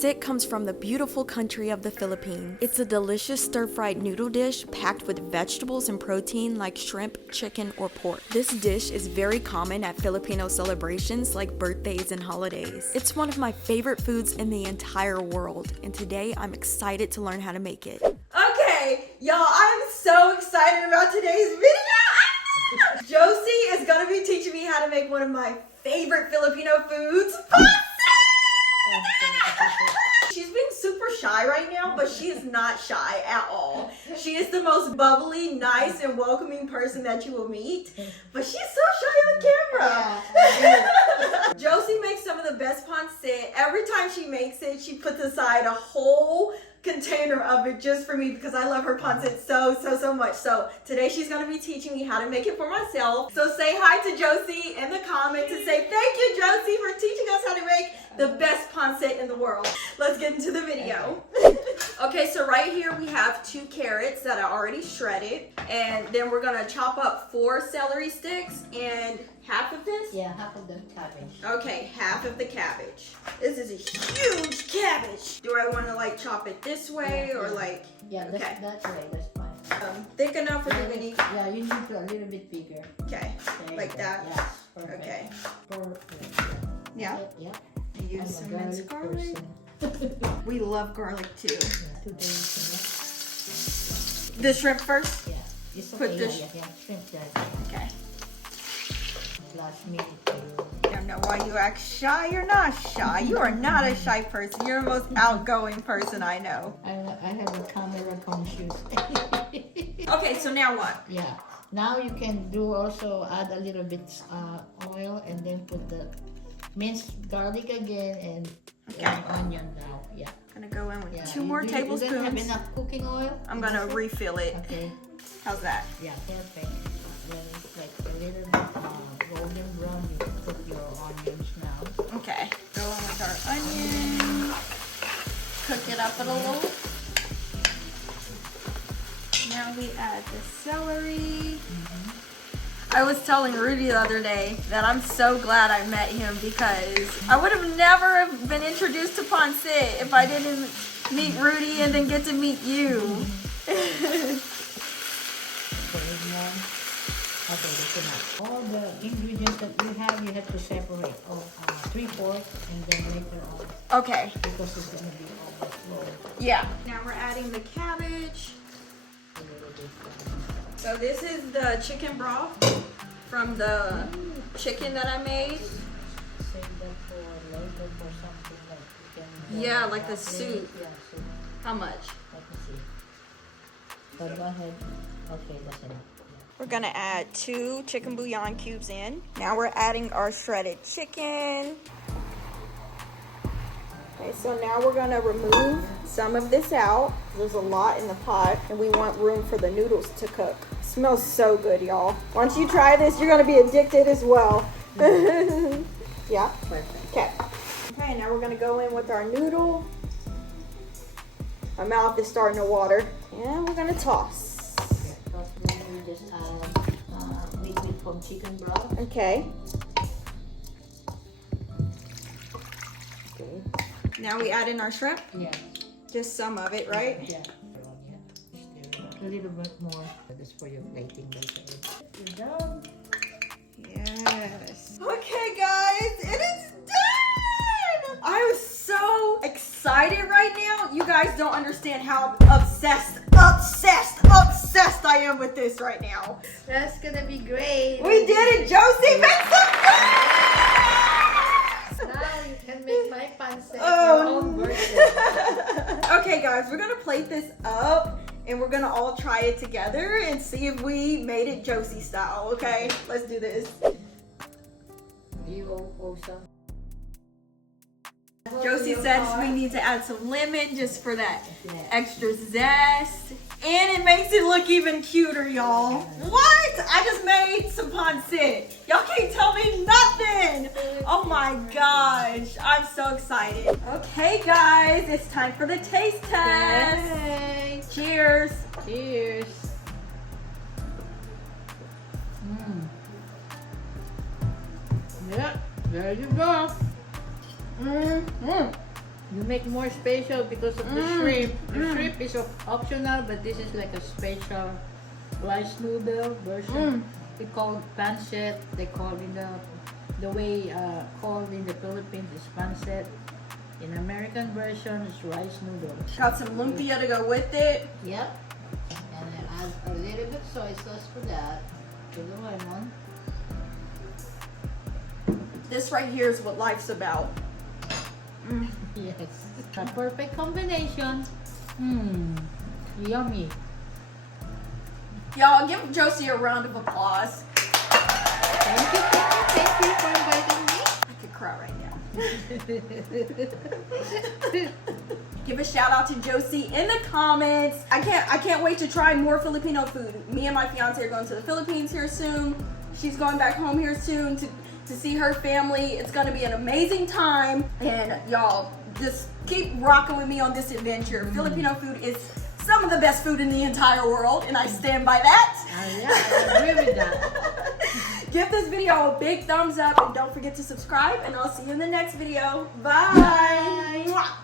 pancit comes from the beautiful country of the Philippines. It's a delicious stir-fried noodle dish packed with vegetables and protein like shrimp, chicken, or pork. This dish is very common at Filipino celebrations like birthdays and holidays. It's one of my favorite foods in the entire world, and today I'm excited to learn how to make it. Okay, y'all, I'm so excited about today's video. Jossie is gonna be teaching me how to make one of my favorite Filipino foods. She's being super shy right now, but she is not shy at all. She is the most bubbly, nice, and welcoming person that you will meet, but she's so shy on camera. Yeah. Jossie makes some of the best pancit. Every time she makes it, she puts aside a whole container of it just for me because I love her pancit so much. So today she's going to be teaching me how to make it for myself. So say hi to Jossie in the comments and say thank you, Jossie, for teaching us how to make the best pancit in the world. Let's get into the video. Okay, so right here we have 2 carrots that are already shredded, and then we're going to chop up 4 celery sticks and half of this? Yeah, half of the cabbage. Okay, half of the cabbage. This is a huge cabbage. Do I want to like chop it this way or like? Yeah, okay. That's right. That's fine. Thick enough for the mini? Yeah, you need to a little bit bigger. Okay, like that? Yes, perfect. Okay. Perfect. Yeah? Yeah. Use some minced garlic. We love garlic too. Yeah, 2 tablespoons. The shrimp first? Yeah. It's Put okay. the Yeah. Shrimp there. Okay. Last minute too. I don't know why you act shy. You're not shy. You are not a shy person. You're the most outgoing person I know. I have a camera conscious. Okay, so now what? Yeah. Now you can do also add a little bit oil and then put the minced garlic again and onion now. Yeah. I'm gonna go in with Yeah. 2 more tablespoons. You don't have enough cooking oil? I'm gonna refill it. Okay. How's that? Yeah, perfect. When it's like a little bit golden brown, you put your onions now. Okay. Go in with our onion. Cook it up a little. Now we add the celery. I was telling Rudy the other day that I'm so glad I met him because I would have never been introduced to pancit if I didn't meet Rudy and then get to meet you. Okay, that's enough. All the ingredients that you have to separate. 3/4 and then later on. Okay. Because it's going to be almost raw. Yeah. Now we're adding the cabbage. A little bit. So this is the chicken broth from the chicken that I made. Save that for later for something like you can. Yeah, like the soup. Yeah, soup. How much? Let me see. But go ahead. Okay, that's enough. We're gonna add 2 chicken bouillon cubes in. Now we're adding our shredded chicken. Okay, so now we're gonna remove some of this out. There's a lot in the pot and we want room for the noodles to cook. It smells so good, y'all. Once you try this, you're gonna be addicted as well. Yeah? Perfect. Okay. Okay, now we're gonna go in with our noodle. My mouth is starting to water. And we're gonna toss. We just add liquid from chicken broth. Okay. Okay. Now we add in our shrimp. Yeah. Just some of it, right? Yeah. A little bit more. This for your plating later. You're done. Yes. Okay, guys, it is done! I'm so excited right now. You guys don't understand how obsessed I am with this right now. That's gonna be great. We did it, Jossie! Make some noise! Now you can make my pancit Oh. your own version. Okay, guys, we're gonna plate this up and we're gonna all try it together and see if we made it Jossie style, okay? Let's do this. You also. Jossie says we need to add some lemon just for that extra zest. And it makes it look even cuter, y'all. What? I just made some pancit. Y'all can't tell me nothing. Oh my gosh. I'm so excited. Okay, guys. It's time for the taste test. Yay. Cheers. Cheers. Yeah, there you go. Mm-hmm. You make more special because of the shrimp. The shrimp is optional, but this is like a special rice noodle version. We call it pancit. They call in the way called in the Philippines is pancit. In American version, it's rice noodle. Got some lumpia to go with it. Yep. And then add a little bit soy sauce for that. To the lemon. This right here is what life's about. Yes. A perfect combination. Yummy. Y'all, give Jossie a round of applause. Thank you, Karen. Thank you for inviting me. I could cry right now. Give a shout out to Jossie in the comments. I can't wait to try more Filipino food. Me and my fiance are going to the Philippines here soon. She's going back home here soon to see her family. It's gonna be an amazing time. And y'all, just keep rocking with me on this adventure. Filipino food is some of the best food in the entire world, and I stand by that. Yeah, I agree with that. Give this video a big thumbs up and don't forget to subscribe, and I'll see you in the next video. Bye.